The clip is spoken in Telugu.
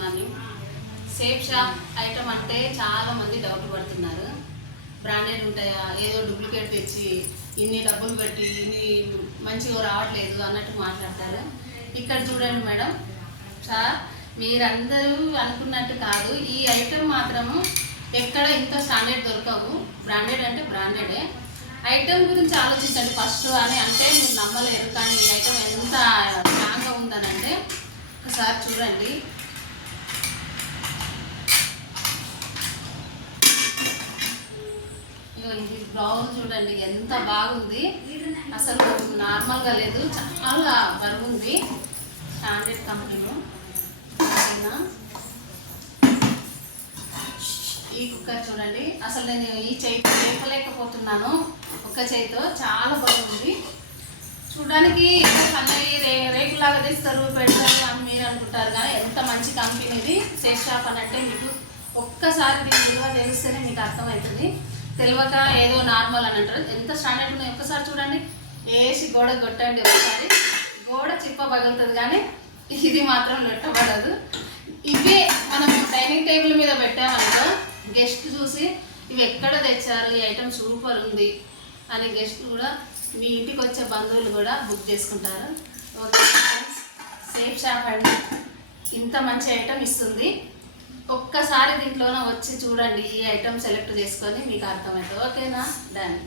మార్నింగ్. సేఫ్ షాప్ ఐటమ్ అంటే చాలా మంది డౌట్ పడుతున్నారు. బ్రాండెడ్ ఉంటాయా, ఏదో డూప్లికేట్ తెచ్చి ఇన్ని డబ్బులు పెట్టి ఇన్ని మంచిగా రావట్లేదు అన్నట్టు మాట్లాడతారు. ఇక్కడ చూడండి మేడం సార్, మీరందరూ అనుకున్నట్టు కాదు. ఈ ఐటమ్ మాత్రము ఎక్కడ ఇంత స్టాండర్డ్ దొరకవు. బ్రాండెడ్ అంటే బ్రాండెడే. ఐటమ్ గురించి ఆలోచించండి ఫస్ట్ అని అంటే మీరు నమ్మలేరు. కానీ ఈ ఐటమ్ ఎంత స్ట్రాంగ్గా ఉందనంటే ఒకసారి చూడండి. ఇది బ్లౌజ్ చూడండి ఎంత బాగుంది. అసలు నార్మల్గా లేదు, చాలా బరువుంది. స్టాండర్డ్ కంపెనీలో ఈ కుక్కర్ చూడండి. అసలు నేను ఈ చేయితో లేపలేకపోతున్నాను. ఒక్క చేయితో చాలా బాగుంది. చూడడానికి సన్నవి రేకులాగా తెస్తారు పెడతారు అని మీరు అనుకుంటారు, కానీ ఎంత మంచి కంపెనీ ఇది. సేఫ్ షాప్ అని అంటే మీకు ఒక్కసారి దీని విలువ తెలిస్తేనే మీకు అర్థమవుతుంది. తెలియక ఏదో నార్మల్ అని అంటారు. ఎంత స్టాండర్డ్ ఉన్నాయి ఒక్కసారి చూడండి. వేసి గోడ కొట్టండి, ఒకసారి గోడ చిప్ప పగులుతుంది, కానీ ఇది మాత్రం లొట్టబడదు. ఇవే మనం డైనింగ్ టేబుల్ మీద పెట్టామనుకో గెస్ట్ చూసి ఇవి ఎక్కడ తెచ్చారు, ఈ ఐటమ్ సూపర్ ఉంది అని గెస్ట్ కూడా మీ ఇంటికి వచ్చే బంధువులు కూడా బుక్ చేసుకుంటారు. ఓకే ఫ్రెండ్స్, సేఫ్ షాప్ అండి ఇంత మంచి ఐటమ్ ఇస్తుంది. ఒక్కసారి దీంట్లోనే వచ్చి చూడండి, ఈ ఐటమ్ సెలెక్ట్ చేసుకొని మీకు అర్థమవుతుంది. ఓకేనా? డన్.